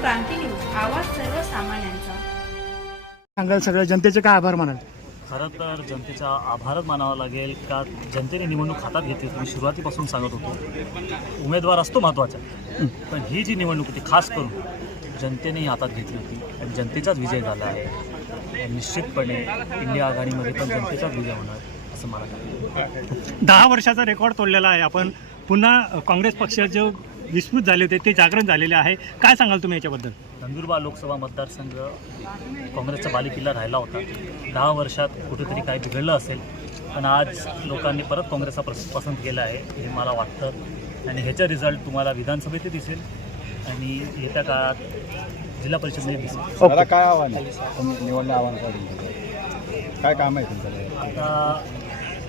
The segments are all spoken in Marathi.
क्रांती न्यूज आवाज सर्वसामान्यांचा. सांगाल सगळ्या जनतेचे काय आभार मानाल? खरं तर जनतेचा आभारच मानावा लागेल का जनतेने निवडणूक हातात घेतली होती मी सुरुवातीपासून सांगत होतो. उमेदवार असतो महत्त्वाचा. पण ही जी निवडणूक होती खास करून जनतेने ही हातात घेतली होती आणि जनतेचाच विजय झाला आहे. आणि निश्चितपणे इंडिया आघाडीमध्ये पण जनतेचाच विजय होणार असं मला वाटतं. दहा वर्षाचा रेकॉर्ड तोडलेला आहे. आपण पुन्हा काँग्रेस पक्षाचे विस्मृत झाले होते ते जागरण झालेले आहे. काय सांगाल तुम्ही याच्याबद्दल? नंदुरबार लोकसभा मतदारसंघ काँग्रेसचा बालेकिल्ला राहिला होता. दहा वर्षात कुठेतरी काय बिघडलं असेल पण आज लोकांनी परत काँग्रेसचा प्रस पसंत केला आहे हे मला वाटतं. आणि ह्याचा रिझल्ट तुम्हाला विधानसभेतही दिसेल आणि येत्या काळात जिल्हा परिषदेमध्ये दिसेल. मला काय आव्हान आहे? तुम्ही निवडणं आव्हान काय तुमचं काय काम आहे तुमच्याकडे आता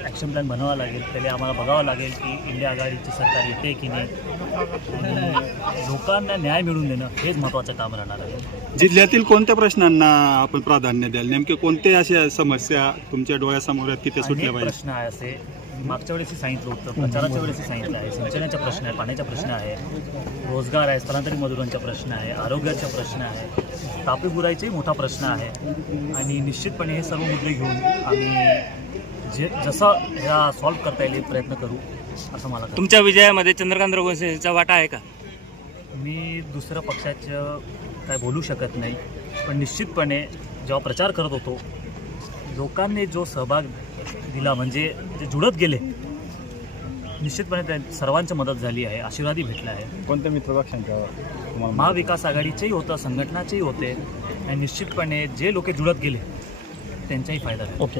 ॲक्शन प्लॅन बनवावा लागेल त्याला आम्हाला बघावं लागेल की इंडिया आघाडीची सरकार येते की नाही. आणि लोकांना न्याय मिळवून देणं हेच महत्त्वाचं काम राहणार आहे. जिल्ह्यातील कोणत्या प्रश्नांना आपण प्राधान्य द्याल? नेमके कोणते अशा समस्या तुमच्या डोळ्यासमोर आहेत की ते सुटल्या अनेक पाहिजे? प्रश्न आहे असे. मागच्या वेळेसही सांगितलं होतं प्रचाराच्या वेळेसही सांगितलं आहे सिंचनाचा प्रश्न आहे पाण्याचा प्रश्न आहे रोजगार आहे स्थलांतरित मजुरांचा प्रश्न आहे आरोग्याचा प्रश्न आहे तापी बुराईचाही मोठा प्रश्न आहे. आणि निश्चितपणे हे सर्व मुद्दे घेऊन आम्ही जे जसं ह्या सॉल्व्ह करता येईल प्रयत्न करू असं मला. तुमच्या विजयामध्ये चंद्रकांत रघुवंशीचा वाटा आहे का? मी दुसऱ्या पक्षाचं काय बोलू शकत नाही पण निश्चितपणे जेव्हा प्रचार करत होतो लोकांनी जो सहभाग दिला म्हणजे जे जुळत गेले निश्चितपणे त्या सर्वांची मदत झाली आहे आशीर्वादही भेटला आहे. कोणत्या मित्रपक्षांच्या तुम्हाला महाविकास आघाडीचेही होतं संघटनाचेही होते आणि निश्चितपणे जे लोक जुळत गेले त्यांचाही फायदा झाला. ओके.